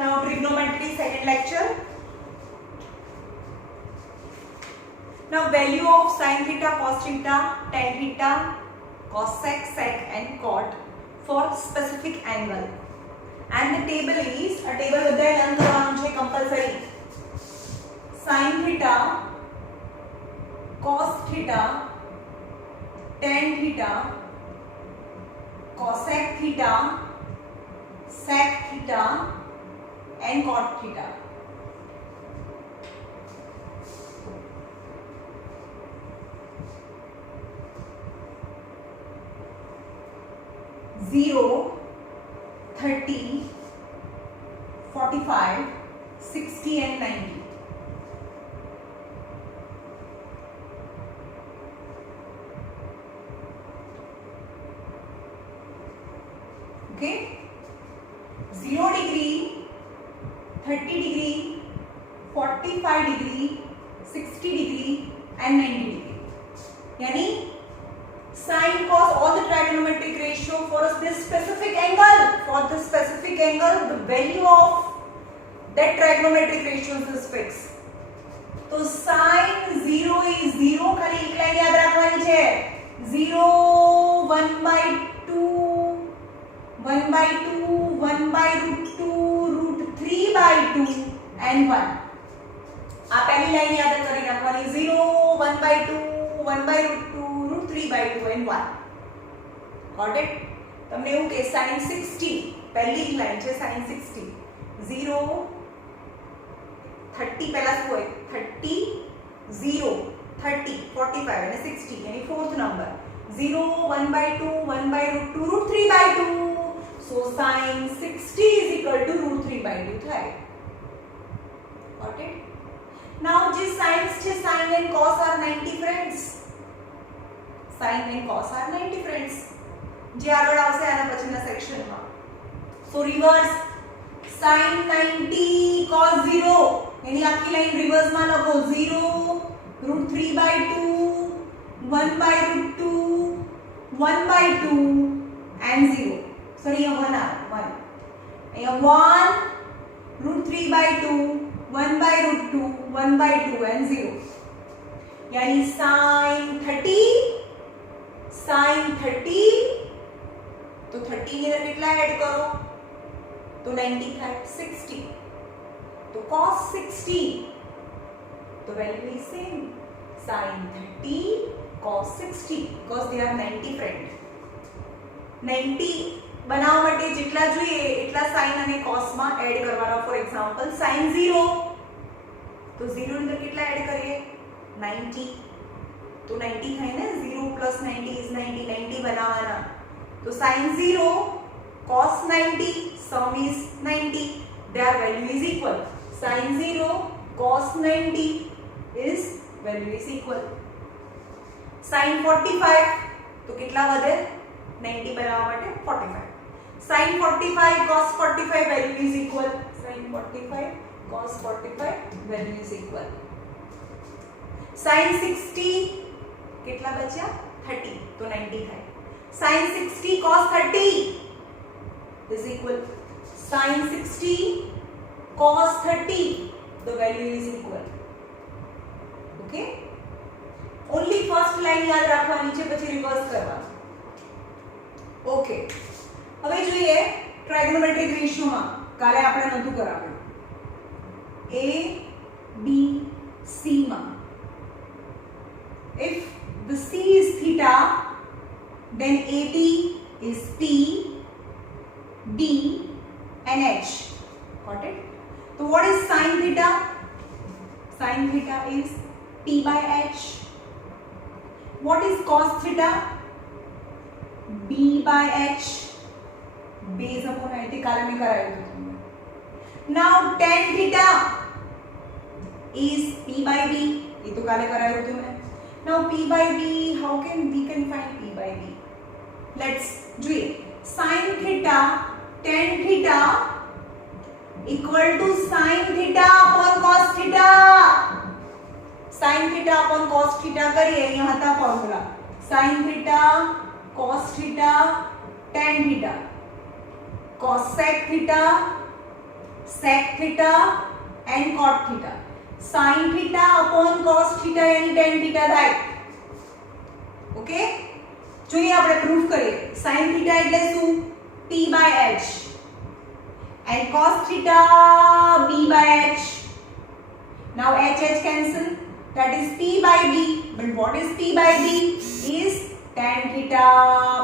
Now trigonometry second lecture. Now value of sin theta, cos theta, tan theta, cosec, sec and cot for specific angle. And the table is a table બધાય learn કરવાનું છે compulsory. Sin theta, cos theta, tan theta, cosec theta, sec theta and cot theta. Zero, 30, 45, 60 and 90. Okay? 0 degree, 30 degree, 45 degree, 60 degree and 90 degree. यानी sin cos all the trigonometric ratio for this specific angle. For this specific angle, the value of that trigonometric ratio is fixed. तो sin 0 is 0 खाली एक line याद रखवानी છે 0 1 by 2 1 by 2 1 by root 2 root 3 by 2 and 1 આ પહેલી line યાદ કરી રાખવાની 0 1 by 2 1 by root 2 root 3 by 2 and 1 got it તમને એવું કે sin 60 પહેલી લાઈન છે sin 60 0 30 પહેલા શું હોય 30 0 30 45 અને 60 यानी fourth number 0 1 by 2 1 by root 2 root 3 by 2 so sin 60 is equal to root 3 by 2 થાય got it now જે sines છે sin and cos are 90 friends sin and cos are 90 friends જે આગળ આવશે આના પછીના સેક્શનમાં so reverse sin 90 cos 0 એની આખી લાઈન રિવર્સ માં લખો 0 root 3 by 2 1 by root 2 1 by 2 and 0 sorry यहाँ 1 1 यहाँ 1 root 3 by 2 1 by root 2 1 by 2 and 0 यानी sin 30 तो 30 ની અંદર કેટલા એડ કરો તો 90 થાય 60 तो cos 60 तो value is same sin 30 cos 60 because they are 90 friend 90 બનાવવા માટે જેટલા જોઈએ એટલા sin અને cos માં એડ કરવાના ફોર એક્ઝામ્પલ sin 0 તો 0 ની અંદર કેટલા એડ કરીએ 90 તો 90 થાય ને 0 plus 90 is 90 90 બનાવવાના तो sin 0 cos 90 sum is 90 their value is equal sin 0 cos 90 is value is equal sin 45 तो કેટલા વધે 90 બનાવવા માટે 45 sin 45 cos 45 value is equal sin 45 cos 45 value is equal sin 60 કેટલા બચ્યા 30 તો 90 થાય sin 60 cos 30 is equal sin 60 cos 30 the value is equal okay only first line याद રાખવાની છે પછી રિવર્સ કરવાનું ઓકે હવે જોઈએ ટ્રાઇગોનોમેટ્રિક રેશિયોમાં કાલે આપણે નતું કરાવ્યું a b c માં if the c is theta then AD is P, D and H. Got it? So what is sin theta? Sin theta is P by H. What is cos theta? B by H. Base upon IT काले में कराया था तुमने. Now tan theta is P by B. ये तो काले कराया था तुमने. Now P by B, how can we can find P by B? Let's do it. Sin theta tan theta equal to sin theta upon cos theta. Sin theta upon cos theta करिए यहाँ था formula sin theta cos theta tan theta cosec theta sec theta and cot theta. sin theta upon cos theta यानी tan theta થાય. Okay, જોઈએ આપણે proof કરીએ. sin theta એટલે શું? p by h and cos theta b by h. Now h cancel, that is p by b. But what is p by b? Is tan theta.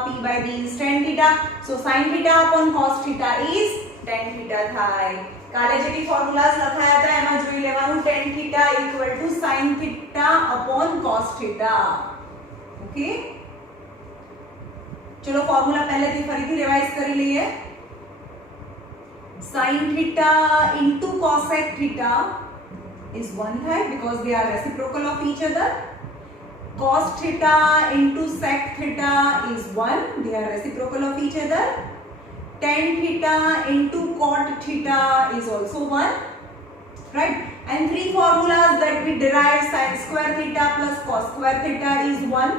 p by b is tan theta. So sin theta upon cos theta is tan theta થાય. કાલે જેટલી ફોર્મ્યુલાસ લખાયા હતા એમાં જોઈ લેવાનું tan theta equal to sin theta upon cos theta. Okay, ચલો formula પહેલેથી ફરીથી રિવાઇઝ કરી લઈએ. sin theta into cosec theta is 1 થાય because they are reciprocal of each other. Cos theta into sec theta is 1, they are reciprocal of each other. Tan theta into cot theta is also 1, right? And three formulas that we derive: sin square theta plus cos square theta is 1,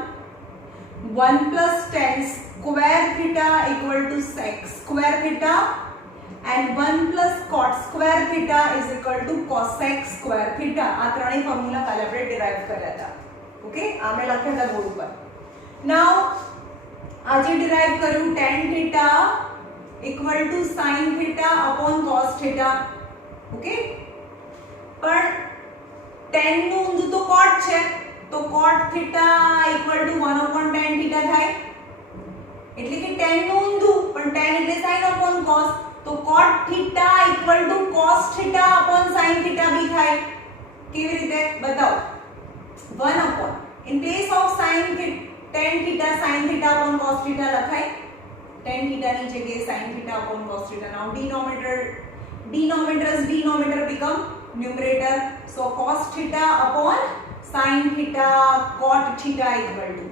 1 plus tan square theta equal to sec square theta, and 1 plus cot square theta is equal to cosec square theta. આ ત્રણેય formula કાલે આપણે derive કર્યા હતા. Okay, આમે લખ્યા હતા board ઉપર. નાઉ આજે derive કર્યું tan theta equal to sin theta upon cos theta. Okay, પણ tan નું ઊંધું તો cot છે, તો cot theta equal to 1 upon tan theta થાય. એટલે કે tan નું ઊંધું, પણ tan એટલે sin upon cos, તો cot theta equal to cos theta upon sin theta भी થાય. કેવી રીતે બતાવો? 1 upon, in place of sin theta, tan theta sin theta upon cos theta લખાય. tan theta ની જગ્યાએ sin theta upon cos theta. Now denominator become numerator. So cos theta upon sin theta cot theta equal to,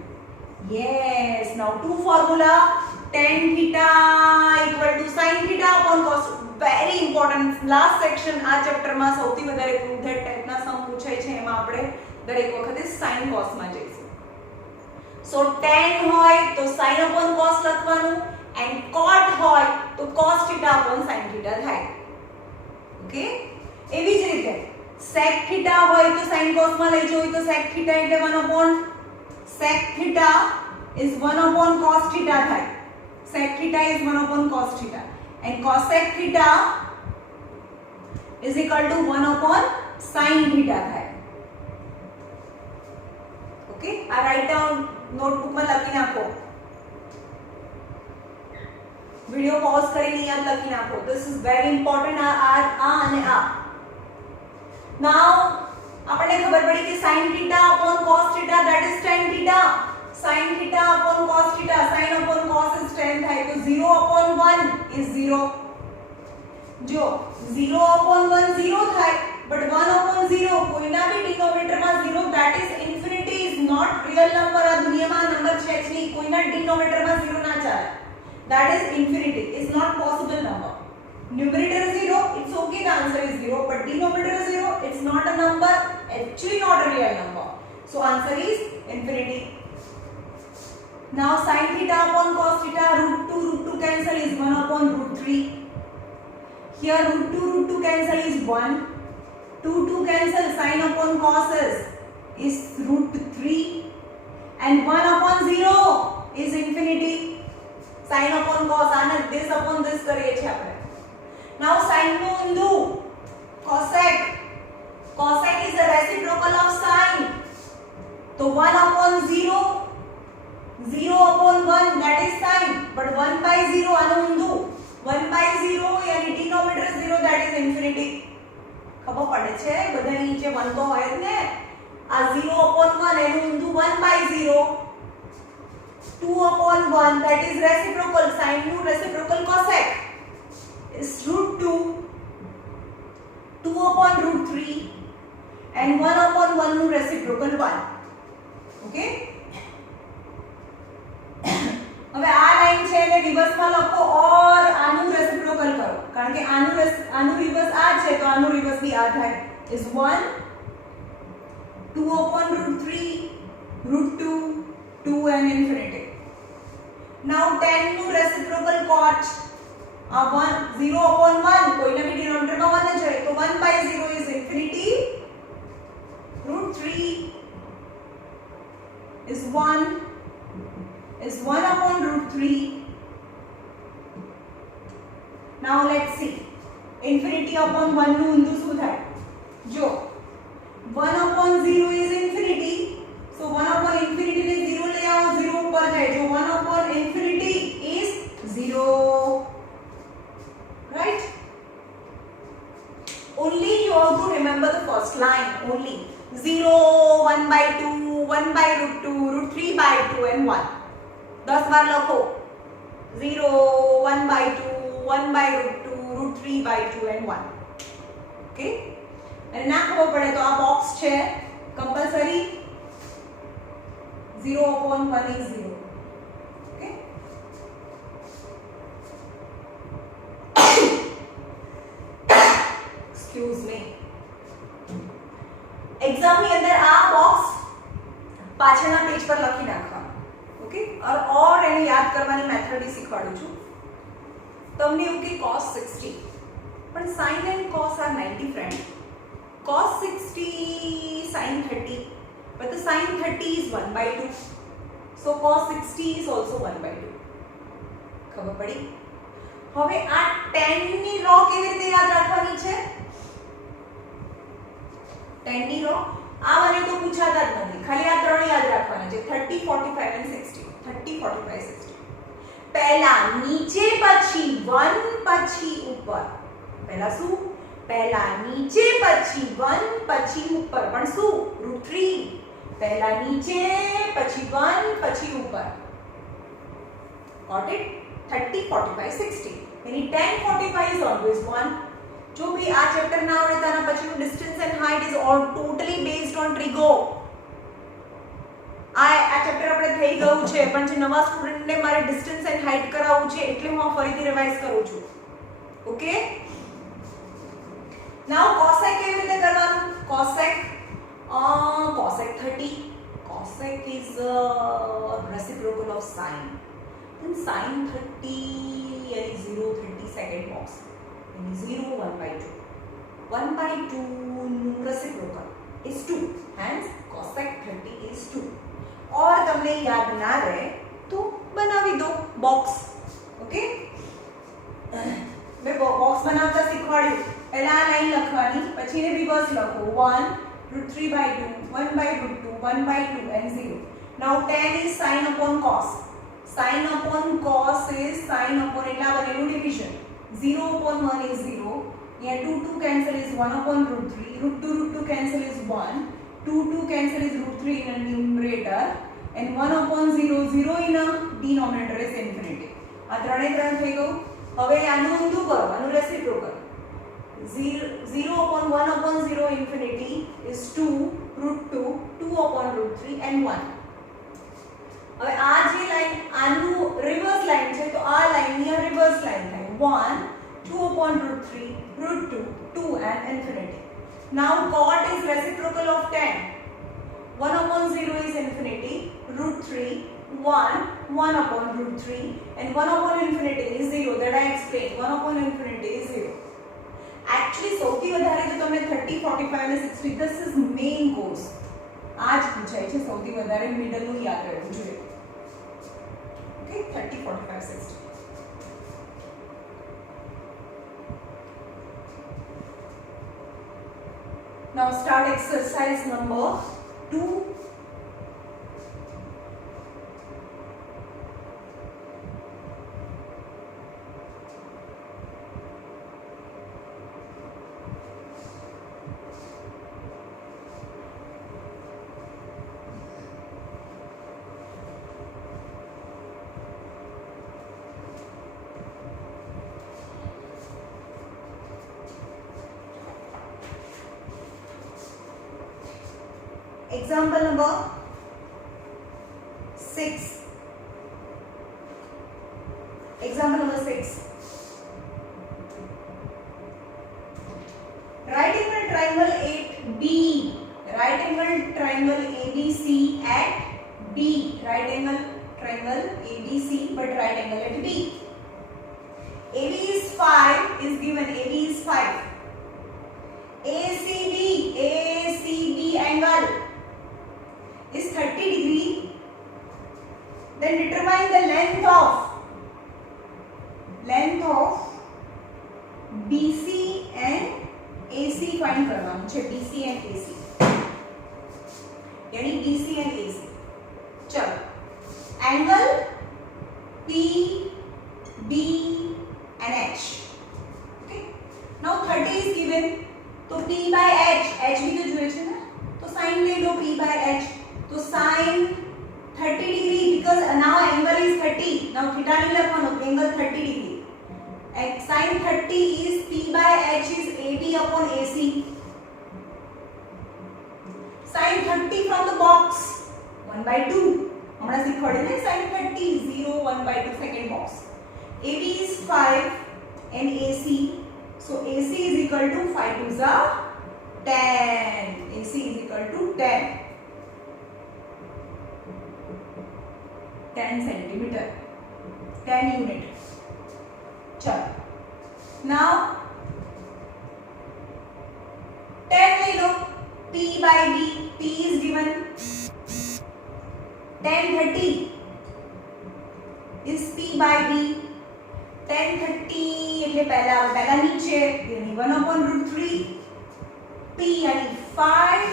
yes, now two formula, tan theta equal to sin theta upon cos. Very important, last section આ chapter માં સૌથી વધારે proof that ટાઈપના સમ પૂછાય છે, એમાં આપણે દરેક વખતે sin cos માં જઈશું. So tan હોય તો sin upon cos લખવાનું, and cot હોય તો cos theta upon sin theta થાય. ઓકે, એવી જ રીતે sec theta હોય તો sin cos માં લઈ જવું તો sec theta એટલે 1 upon sec theta is 1 upon cos theta થાય. Sec theta is 1 upon cos theta, and cosec theta is equal to 1 upon sin theta થાય. ઓકે, આ રાઈટ ડાઉન નોટબુક માં લખી નાખો. वीडियो पॉज કરીને યાદ લખી નાખો. This is very important. આ અને આ. Now આપણને ખબર પડી કે sin theta upon cos theta, that is tan theta. sin theta upon cos theta, sin upon cos is tan થાય, તો 0 upon 1 is 0. જો 0 upon 1 0 થાય, but 1 upon 0 કોઈના બી ડિનોમિનેટર માં 0, that is infinity is not real number. આ દુનિયામાં number છે જ નહીં, કોઈના ડિનોમિનેટર માં 0 ના ચાલે. That is infinity, is not possible number. Numerator is 0, it's okay, the answer is 0, but denominator is 0, it's not a number, actually not a real number. So answer is infinity. Now sin theta upon cos theta, root 2 cancel is 1 upon root 3. Here root 2 cancel is 1. 2 cancel, sin upon cos is root 3, and 1 upon 0 is infinity. sin upon cos, and this upon this કરીએ છીએ આપણે. Now sin નું ઊંધું cosec. Cosec is a reciprocal of sin. તો 1 upon 0, 0 upon 1, that is sin, but 1 by 0 આનું ઊંધું. 1 by 0 यानी denominator 0, that is infinity. ખબર પડે છે? બધા નીચે 1 તો હોય જ ને. આ 0 upon 1 એનું ઊંધું 1 by 0. 2 upon 1, that is reciprocal. Sin nu reciprocal cosec is root 2. 2 upon root 3, and 1 upon 1 nu reciprocal 1. Okay? હવે આ લાઈન છે એને રિવર્સમાં લખો ઓર આનું રેસિપ્રોકલ કરો, કારણ કે આનું રિવર્સ આ છે તો આનું રિવર્સ બી આ થાય. is 1, 2 upon root 3, root 2, 2 and infinity. Now tan nu reciprocal cot आ 1 0/1 कोई ना भी डिनोमिनेटर में 1 જ હોય તો 1/0 is infinity. √3 is 1 is 1/√3. Now let's see infinity upon 1 નું ઊંધું શું થાય? જો 1/0 is infinity, so 1/infinity ને 0 ले आओ, 0 ऊपर जाए, जो 1/infinity is 0, right? Only you have to remember the first line only. 0, 1/2, 1/√2, √3/2 and 1. 10 bar लखो 0, 1/2, 1/√2, √3/2 and 1. Okay? અને ના ખબર પડે તો આ બોક્સ છે compulsory 0/1 is 0. Okay? Excuse me. Exam ની અંદર આ બોક્સ પાછળના પેજ પર લખી નાખવા. ઓકે? और એને યાદ કરવાની મેથડ શીખવાડું છું. તમને એવું કે cos 60 પણ sin and cos are 90 friend. Cos 60 sin 30, but the sin 30 is 1/2, so cos 60 is also 1/2. ખબર પડી? હવે આ tan ની રો કેવી રીતે યાદ રાખવાની છે? tan ની રો આ મને તો પૂછાતા જ નથી, ખાલી આ ત્રણ યાદ રાખવાના છે 30, 45 and 60. 30, 45, 60. પહેલા નીચે પછી 1 પછી ઉપર. પહેલા શું? પહેલા નીચે પછી 1 પછી ઉપર, પણ શું? √3. પહેલા નીચે પછી 1 પછી ઉપર. Got it? 30, 45, 60. यानी tan 45 is always 1. जो भी આ ચેપ્ટર ના આવડે તાના પછીનું distance and height is all totally based on trigo. આ ચેપ્ટર આપણે થઈ ગયું છે, પણ જે નવા સ્ટુડન્ટને મારે ડિસ્ટન્સ એન્ડ હાઇટ કરાવવું છે એટલે હું ફરીથી રિવાઇઝ કરું છું. ઓકે? Now cosec કેવી રીતે કરવાનું? cosec 30. Cosec is reciprocal of sin. Then sin 30 यानी 0, 30 second box. यानी 0, 1/2. 1/2 reciprocal is 2. Hence cosec 30 is 2. और તમને याद ना रहे तो बनावी दो बॉक्स. ओके? मैं बॉक्स बनावता શીખવાડ્યું. પહેલા આ લાઈન લખવાની, પછી એને રિવર્સ લખો 1 √3/2, 1/√2, 1/2 and 0. Now tan is sin upon cos. Sin upon cos is sin upon એટલા બનેલું ડિવિઝન. 0/1 is 0. यहाँ 2 cancel is 1/√3. √2 cancel is 1. 2 cancel is √3 in a numerator and 1/0 0 in a denominator is infinity. આ ત્રણે ત્રણ થઈ ગયું. હવે આનું ઊંધું કરો, આનું રેસિપ્રોકલ. 0/1/0 infinity is 2 √2, 2/√3 and 1. હવે આ જે લાઈન આનું રિવર્સ લાઈન છે તો આ લાઈનની આ રિવર્સ લાઈન થાય 1 2/√3 √2 2 and infinity. Now cot is reciprocal of tan. 1/0 is infinity, √3 1 1/√3 and 1/infinity is 0. That I explained. 1/infinity is 0. Actually સૌથી વધારે તો તમે 30, 45 અને 60 this is main course. આજ પૂછાય છે સૌથી વધારે મિડલ નું યાદ રાખવું જોઈએ. Okay, 30, 45, 60. Now start exercise number 2. Example number 6. Example number 6. Right angle triangle at B. Right angle triangle ABC at B. Right angle triangle ABC but right angle at B. AB is is given. AB is 5. ACB angle is 30 degree. Then determine the length of BC and AC find करवाना है. BC and AC यानी BC and AC. चलो angle P, B and H. Okay. Now 30 is given. तो P by H भी तो जुड़े છે ना, तो sin ले लो P by H. तो sin 30 degree because now angle is 30. Now theta नहीं लखवानो, angle 30 degree. And sin 30 is P by H is AB upon AC. Sin 30 from the box 1/2. हमारा सीखवाड़े ने sin 30 0 1/2 second box. AB is 5 and AC. So AC is equal to 5 to the 10. AC is equal to 10. 10 centimeter. 10 unit. चलो. Now 10 ले लो. P by B. P is given. 10 30 is P by B. 10 30 એટલે પહેલા નીચે यानी 1/√3 P यानी 5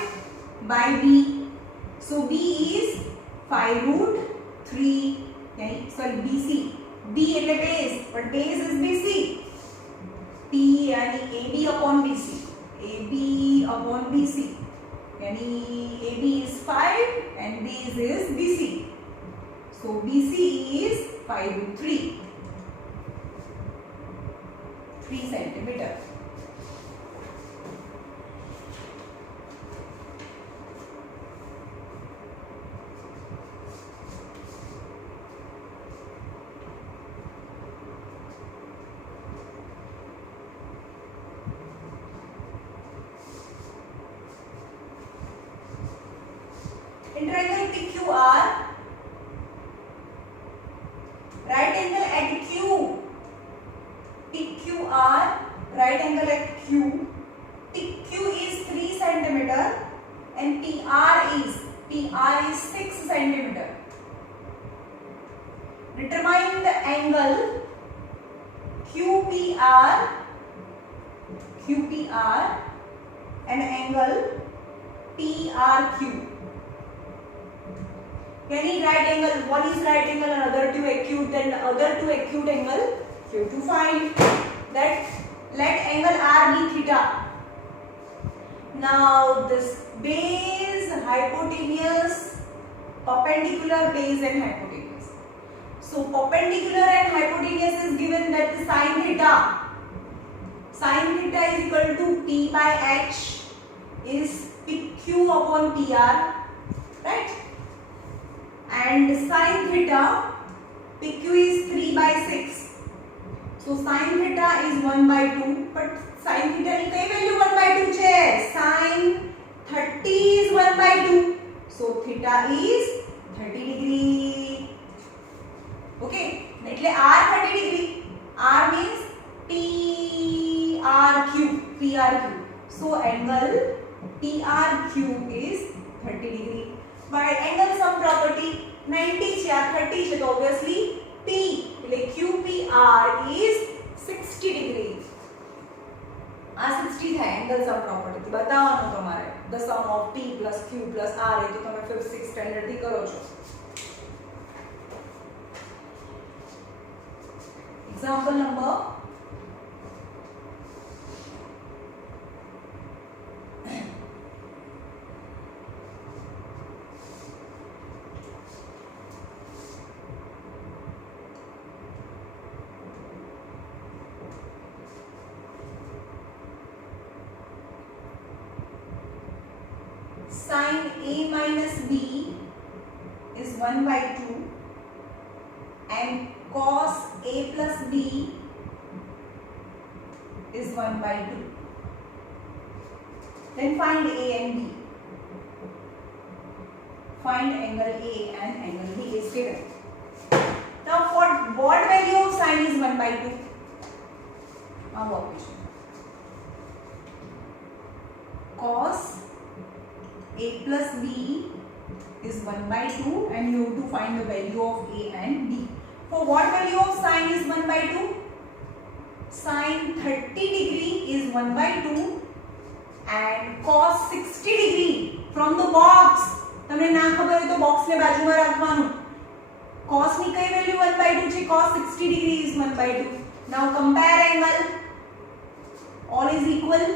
by B. So B is 5√3 यानी sorry BC. B એટલે base but base is BC. P यानी AB upon BC. AB upon BC यानी AB is 5 and base is BC. So BC is 5√3. 3 centimeter. In triangle PQR, right angle at Q. PQR, right angle at Q. PQ is 3 centimeter and PR is 6 centimeter. Determine the angle QPR and angle PRQ. Any right angle, one is right angle and other two acute, then the other two acute angle you have to find. That let angle R be theta. Now this base, hypotenuse, perpendicular, base and hypotenuse. So perpendicular and hypotenuse is given, that is sin theta. Sin theta is equal to P by H is PQ upon PR, right? And sin theta, PQ is 3 by 6. So sin theta is 1/2. But sin theta ની કઈ value 1/2 છે? Sin 30 is 1/2. So theta is 30 degree. Okay. એટલે R 30 degree. R means PRQ. So angle PRQ is 30 degree. By angle sum property 90 છે આ 30 છે, તો obviously P એટલે QPR is 60 degree. આ 60 થાય એંગલ સમ પ્રોપર્ટી થી બતાવવાનું તમારે. the sum of P plus Q plus R એ તો તમે 5th 6th સ્ટાન્ડર્ડ થી કરો છો. Example number sin A minus B is 1/2 and cos A plus B is 1/2. Then find A and B. Find angle A and angle B is given. Now for what value of sin is 1/2? આવું આપ્યું છે cos a plus b is 1/2 and you have to find the value of a and b. For what value of sine is 1/2? Sine 30 degree is 1/2 and cos 60 degree from the box. તમને ના ખબર હોય તો box ને બાજુમાં રાખવાનું. cos ની કઈ વેલ્યુ 1/2 છે? cos 60 degree is 1/2. Now compare angle. All is equal.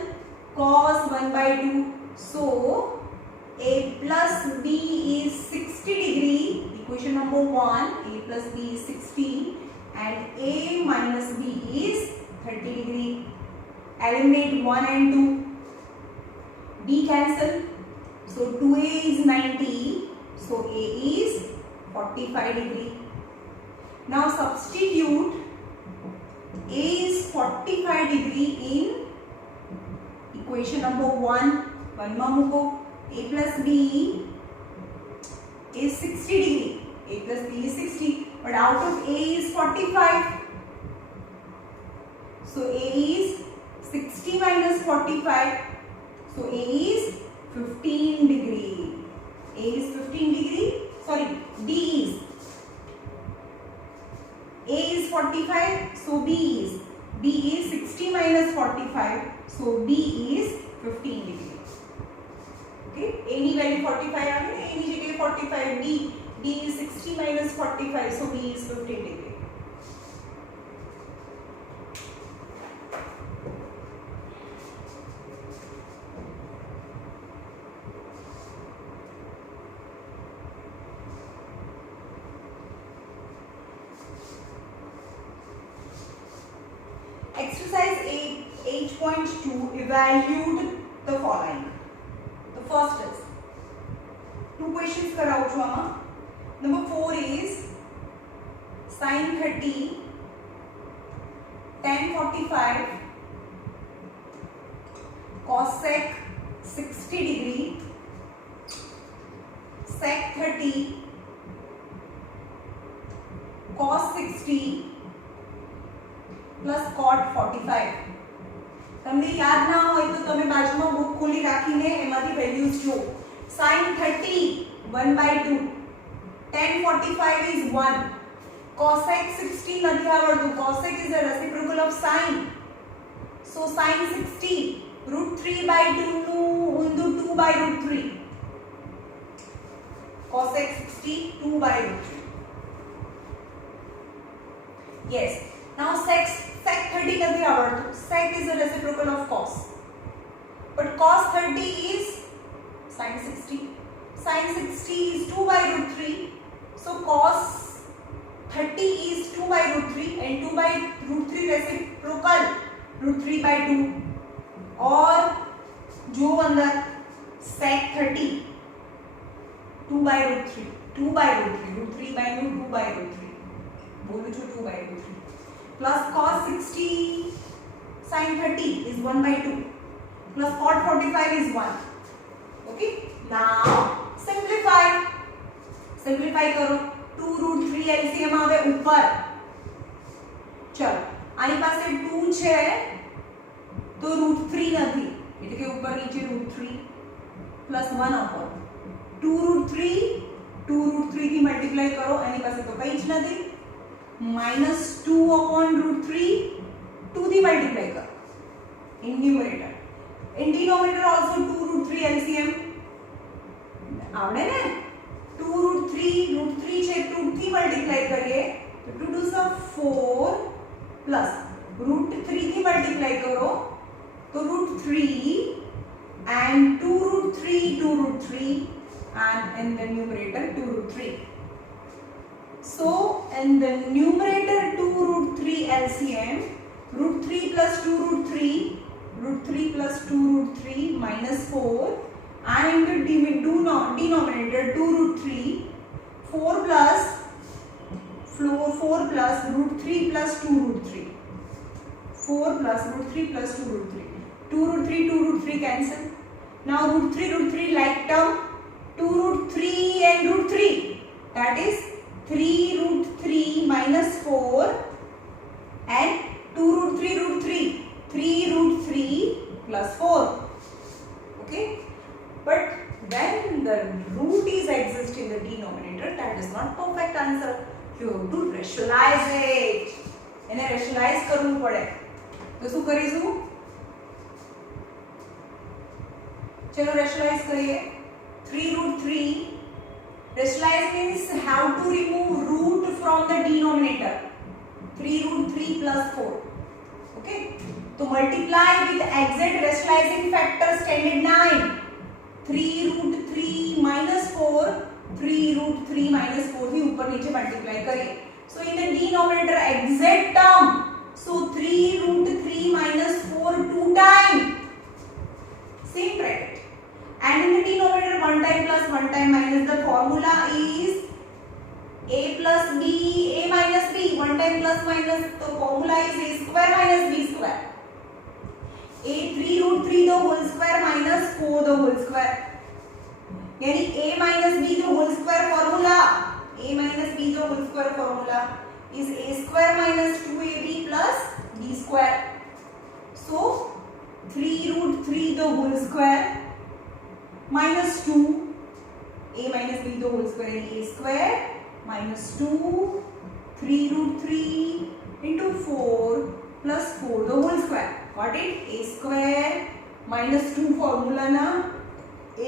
Cos 1/2. So a plus b is 60 degree. Equation number 1. A plus b is 60 and a minus b is 30 degree. Eliminate 1 and 2. b cancel. So 2a is 90. So a is 45 degree. Now substitute a is 45 degree in equation number 1. One more muko. A plus b is 60 degree. A plus b is 60. But out of a is 45. So a is 60 minus 45. So a is 15 degree. A is 15 degree. Sorry, b is. A is 45. So b is 60 minus 45. So b is 15 degree. Okay. A ની value 45 આવે ને, A ની જગ્યાએ 45. B is 60 minus 45. So b is 15 degree. Exercise 8.2 evaluate the following. The first is 2 questions कराऊँ छू आमा. Number 4 is sin 30, tan 45, cosec 60 degree, sec 30, cos 60 plus cot 45. તમને યાદ ના હોય તો તમે બાજુમાં બુક ખોલી રાખીને એમાંથી વેલ્યુઝ જો. sin 30 1/2, tan 45 is 1, cosec 60 નથી આવડતું. cosec is a reciprocal of sine. So sin 60 √3/2 નું ઊંધું 2/√3. cosec 60 2/√3. Yes. Now sec 30 નથી આવડતું. sec is a reciprocal of cos. But cos 30 is sin 60. Sin 60 is 2/√3. So cos 30 is 2/√3 and 2/√3 reciprocal √3/2. और जो अंदर sec 30 2/√3 √3/2 2/√3 बोलूँ जो 2/√3 plus cos 60 sin 30 is 1/2 plus cot 45 is 1. Okay. Now simplify करो. 2√3 LCM આવે ઉપર. ચલો આની પાસે 2 છે તો √3 નથી એટલે કે ઉપર નીચે √3 plus 1/2√3 થી મલ્ટીપ્લાય કરો. એની પાસે તો કંઈ જ નથી. -2/√3 2 થી મલ્ટીપ્લાય કરો in numerator. In denominator also 2√3 LCM આવડે ને. 2√3 છે 2 થી મલ્ટીપ્લાય કરીએ તો 2 2 4 પ્લસ √3 થી મલ્ટીપ્લાય કરો તો √3 and 2√3 and in the numerator 2√3. So in the numerator 2√3 LCM √3 plus 2√3 minus 4 and in the denominator 2√3 4 plus √3 plus 2√3 4 plus √3 plus 2√3 cancel. Now √3 like term 2√3 and √3 that is 3√3 minus 4 and 2√3 plus 4. Okay, but when the root is exist in the denominator, that is not perfect answer. You have to rationalize it. એને rationalize કરવું પડે. તો શું કરીશું? ચલો rationalize કરીએ. 3 root 3. Rationalize means how to remove root from the denominator. 3 root 3 plus 4. Okay. To multiply with exact rationalizing factor standard 9. 3 root 3 minus 4. 3 root 3 minus 4 થી ઉપર નીચે મલ્ટીપ્લાય કરીએ. So in the denominator exact term, so 3 root 3 minus 4 2 times, same bracket, and in the denominator 1 time plus 1 time minus, the formula is a plus b, a minus b, 1 time plus minus, the formula is a square minus b square, a 3 root 3 the whole square minus 4 the whole square, यानी a minus b the whole square formula, a minus b the whole square formula is a square minus 2ab plus b square. So 3 root 3 the whole square minus 2 a minus b the whole square, a square minus 2 3 root 3 into 4 plus 4 the whole square. Got it? A square minus 2 formula na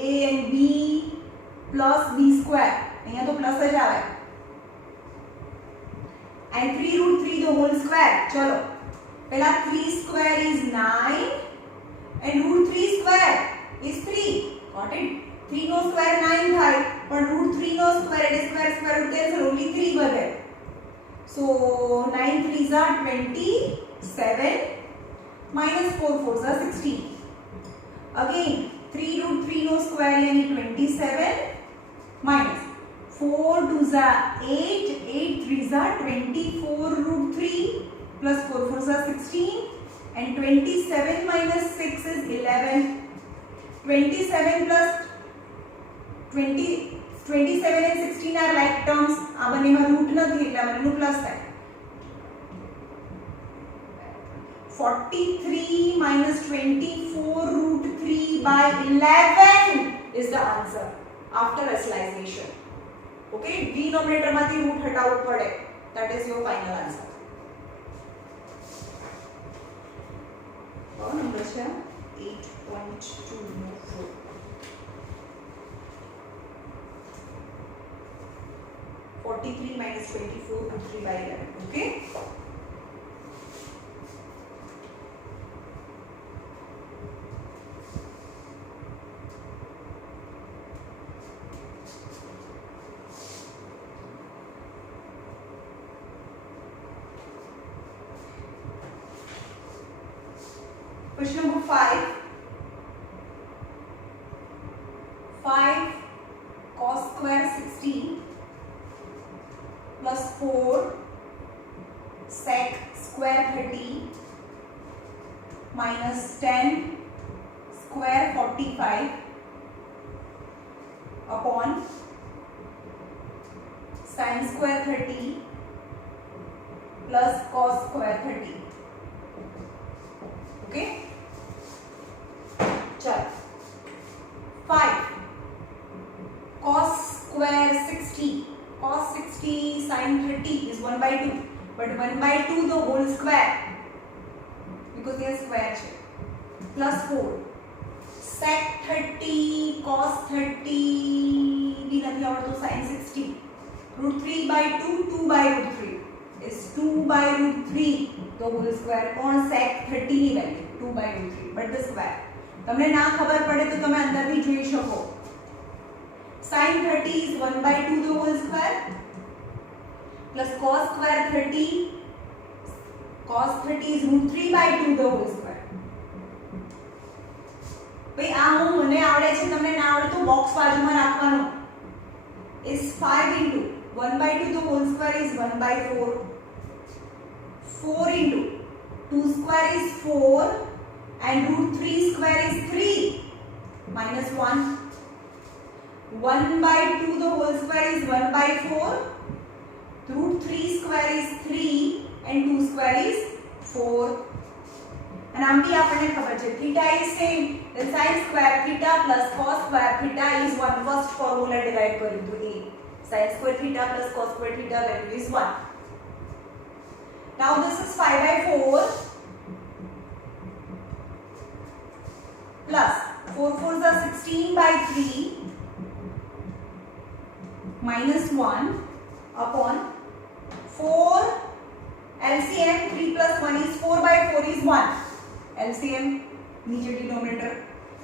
a and b plus b square. અહીંયા તો plus જ આવે. And 3 root 3 the whole square. ચલો પહેલા 3 square is 9 and root 3 square is 3. Got it? 3 no square 9 થાય પણ root 3 નો square એટલે square square root cancel, only 3 વધે. So 9 3s are 27 minus 4 4s are 16. Again 3 root 3 no square यानी 27 minus 4 2s are 8, 8 3s are 24 root 3 plus 4 4s are 16, and 27 minus 6 is 11. 27 plus 27 and 16 are like terms. આ બંનેમાં route નથી એટલે આ બંનેનું plus થાય. 43 minus 24 root 3 by 11 is the answer after rationalization. Okay, denominator માંથી root હટાવવું પડે. That is your final answer. What number છે? 8.204. 43 minus 24 root 3 by 11. Okay. Question number 5. 5 cos square 60 plus 4 sec square 30 minus 10 square 45 upon sin square 30 plus cos square 30. Okay. चल 5 cos square 60, cos 60 sin 30 is 1 by 2, but 1 by 2 the whole square because they are square છે, plus 4 sec 30 cos 30 भी નથી આવડતું, sin 60 root 3 by 2 2 by root 3 is 2 by root 3 the whole square on sec 30 ની value 2 by root 3 but the square. તમને ના ખબર પડે તો તમે અંદરથી જોઈ શકો. sin 30 is 1 by 2 the whole square plus cos square 30, cos 30 is root 3 by 2 the whole square. ભાઈ આ હું મને આવડે છે, તમને ના આવડે તો બોક્સ બાજુમાં રાખવાનો. is 5 into 1 by 2 the whole square is 1 by 4, 4 into 2 square is 4 and root 3 square is 3 minus 1. 1 by 2 the whole square is 1 by 4, root 3 square is 3 and 2 square is 4. અને આમ બી આપણને ખબર છે theta is same then sin square theta plus cos square theta is 1 first formula derive કર્યું તો a sin square theta plus cos square theta value is 1. Now this is 5/4 plus 4 4s are 16/3 minus 1 upon 4 LCM 3 plus 1 is 4/4 is 1. LCM नीचे denominator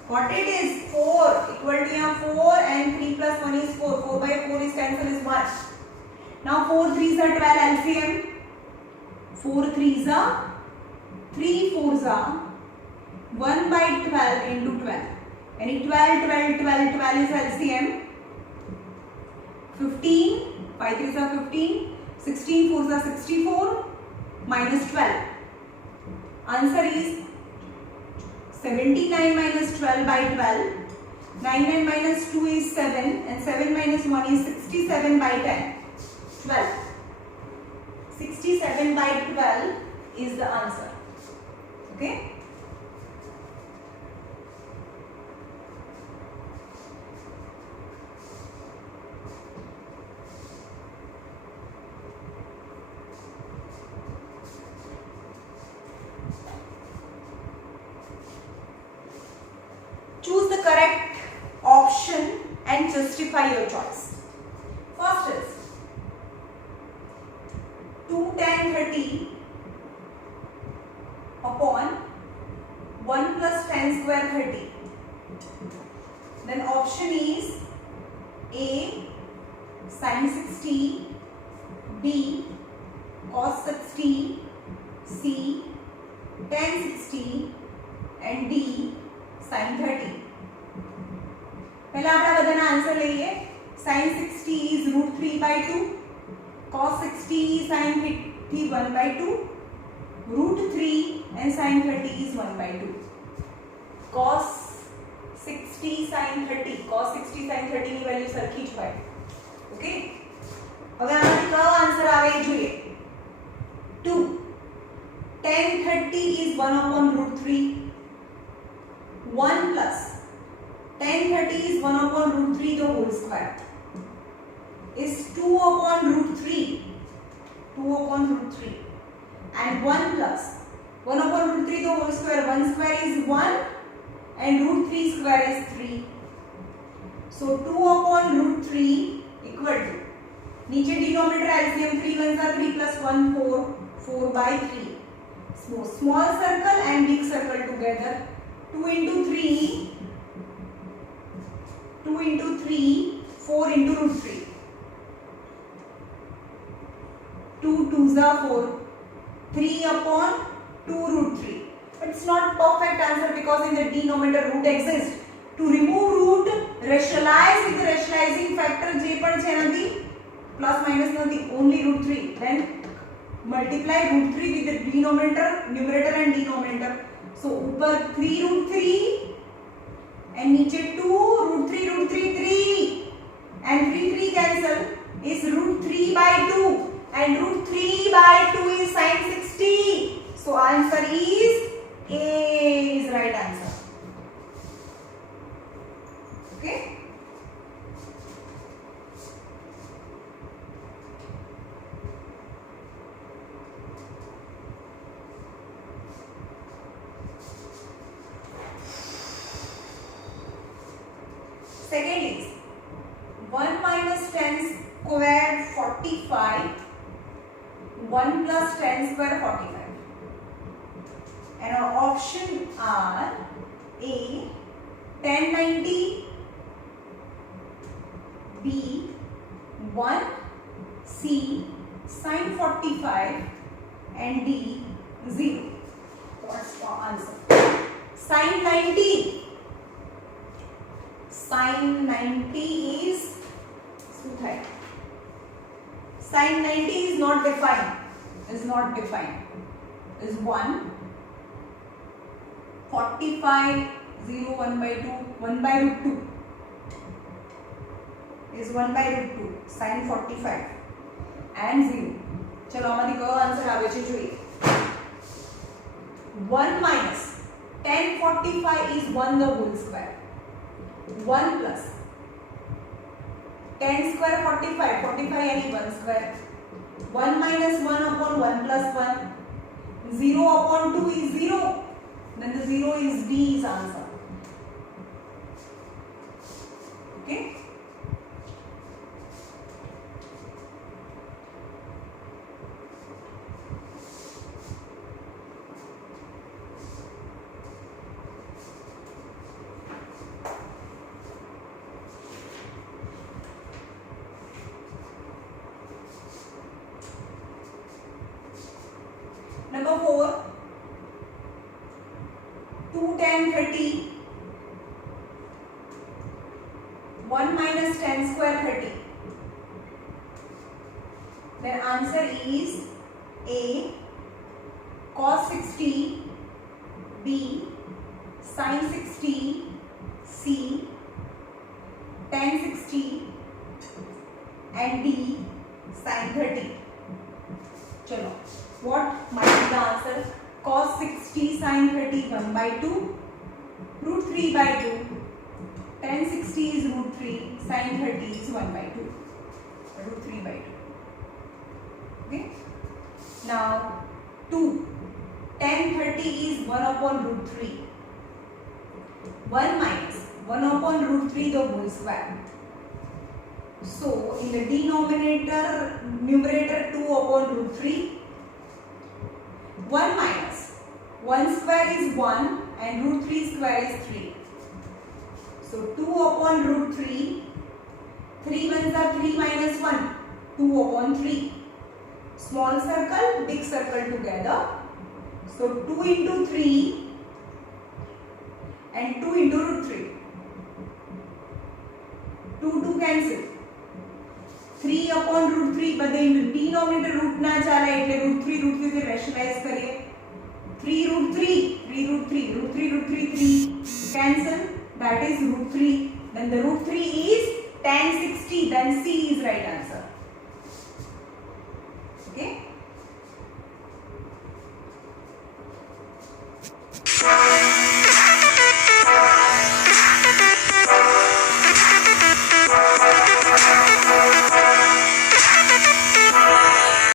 what it is 4 equal to यहाँ 4 and 3 plus 1 is 4 4/4 is cancel is 1. Now 4 3s are 12 LCM 4 3s are 3 4s are 1/12 into 12 and 12 12 12 12 is LCM 15 5 3s are 15 16 4s are 64 minus 12 answer is 79 minus 12/12 9 and minus 2 is 7 and 7 minus 1 is 67/10 12 67/12 is the answer. Okay, choose the correct option and justify your choice. First is 2 tan 30 upon 1 plus tan square 30. Then option is A sin 60, B cos 60, C tan 60 and D sin 30. पहला अपना बधाना answer लेंगे sin 60 is √3/2 cos 60 sin 30 1/2 √3 and sin 30 is 1/2 cos 60 sin 30 cos 60 sin 30 ની value સરખી જ હોય. Okay, હવે આમાંથી કયો આન્સર આવે એ જોઈએ. 2 tan 30 is 1/√3 1 plus tan 30 is 1/√3 the whole square is 2/√3 2/√3 and 1 plus 1/√3 the whole square 1 square is 1 and √3 square is 3 so 2/√3 equal to नीचे denominator LCM 3 1s are 3 plus 1 4 4/3 so small circle and big circle together 2 into 3 2 into 3 4 into √3 2 2s are 4 3/2√3 but it's not perfect answer because in the denominator root exists. To remove root rationalize with the rationalizing factor j પણ છે નથી plus minus નથી only √3 then multiply √3 with the denominator numerator and denominator so ऊपर 3√3 and नीचे 2 √3 3 and 3 cancel is √3/2 and √3/2 is sin 60 so answer is A is right answer. Okay, second is 1 minus 10 square 45 1 plus 10 square 45 and our option are A 1090 B 1 C sin 45 and D 0. What's the answer? Sin 90 is sin 90 is not defined is 1 45 0 1/2 1/√2 is 1/√2 sin 45 and 0. चलो आमाथी कयो answer आवे छे જોઈએ 1 minus 1045 is 1 the whole square. 1 plus 10 square 45, 45 यानी 1 square. 1 minus 1 upon 1 plus 1. 0 upon 2 is 0. Then the 0 is D is answer. Okay. Number 4, 2, 10, 30. 1 minus 10 square 30. Then answer is A cos 60, B sin 60, C tan 60 and D sin 30. चलो, what might be the answer? Cos 60 sin 30 1 by 2, root 3 by 2, tan 60 is root 3, sin 30 is 1 by 2, root 3 by 2. Okay. Now 2, tan 30 is 1 upon root 3. 1 minus 1 upon root 3 the whole square. So in the denominator, numerator 2 upon root 3. 1 minus 1 square is 1 and root 3 square is 3. So 2 upon root 3. 3 ones are 3 minus 1. 2 upon 3. Small circle, big circle together. So 2 into 3 and 2 into root 3. 2 cancel. 3 upon root 3 but the denominator root ना चाले એટલે root 3 से rationalize करिए. 3 root 3, 3 root 3, root 3 root 3 3 cancel, that is root 3. Then the root 3 is tan 60, then C is right answer.